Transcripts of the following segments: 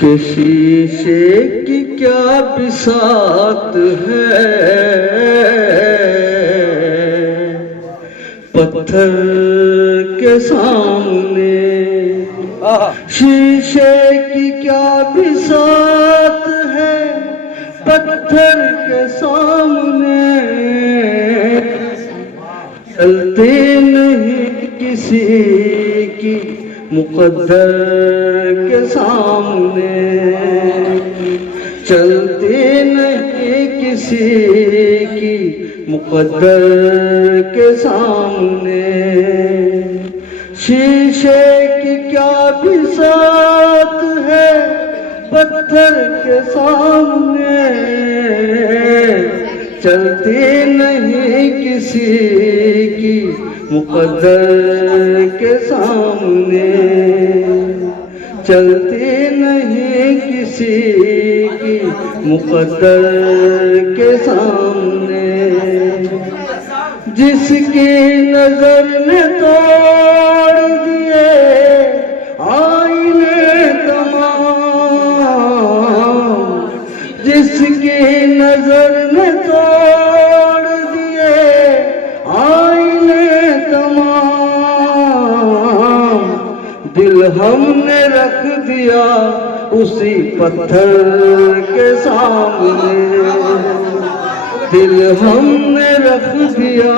कि शीशे की क्या बिसात है, पत्थर के सामने। शीशे की क्या बिसात है, पत्थर के सामने। चलते नहीं किसी की मुकद्दर के सामने, चलते नहीं किसी की मुकद्दर के सामने। शीशे की क्या बिसात है, पत्थर के सामने। चलते नहीं किसी की मुकद्दर के सामने, चलते नहीं किसी की मुकद्दर के सामने। जिसकी नजर ने तोड़ दिए आईने तमाम, जिसकी नजर ने तोड़ दिए आईने तमाम। दिल हमने रख दिया उसी पत्थर के सामने, दिल हमने रख दिया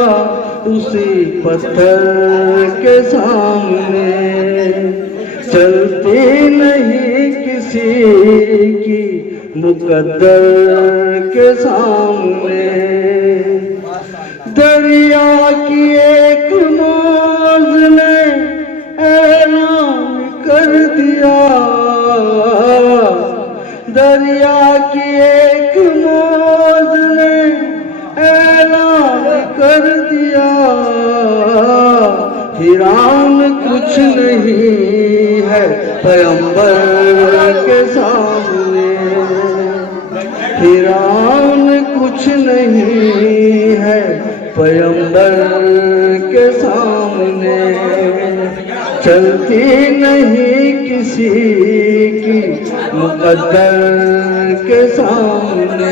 उसी पत्थर के सामने। चलते नहीं किसी की मुकद्दर के सामने। दरिया की एक मौज ने ऐलान कर दिया, दरिया की एक मौज ने ऐलान कर दिया। फिरौन कुछ नहीं है पैगंबर के सामने, फिरौन कुछ नहीं है पैगंबर के सामने। चलती नहीं किसी की मुकद्दर के सामने।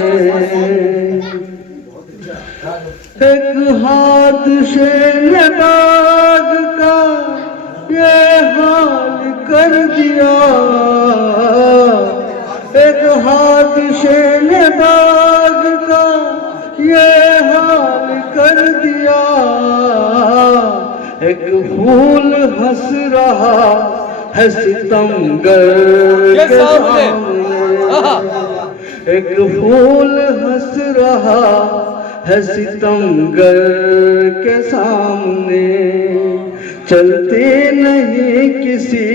एक हादसे ने बाग का ये हाल कर दिया, एक हादसे ने बाग का ये हाल कर दिया। एक फूल हंस रहा है सितमगर के सामने, एक फूल हंस रहा है सितमगर के सामने। चलते नहीं किसी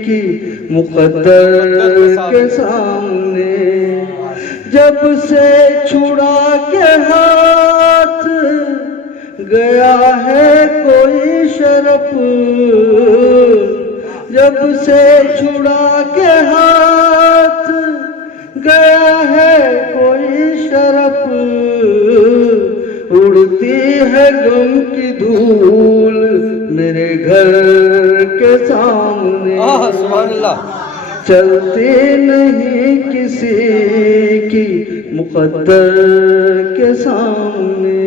की मुकद्दर के सामने। जब से छुड़ा के हाथ गया है कोई शरफ, जब से छुड़ा के हाथ गया है कोई शरफ। उड़ती है गम की धूल मेरे घर के सामने। सुभान अल्लाह। चलते नहीं किसी की मुकद्दर के सामने।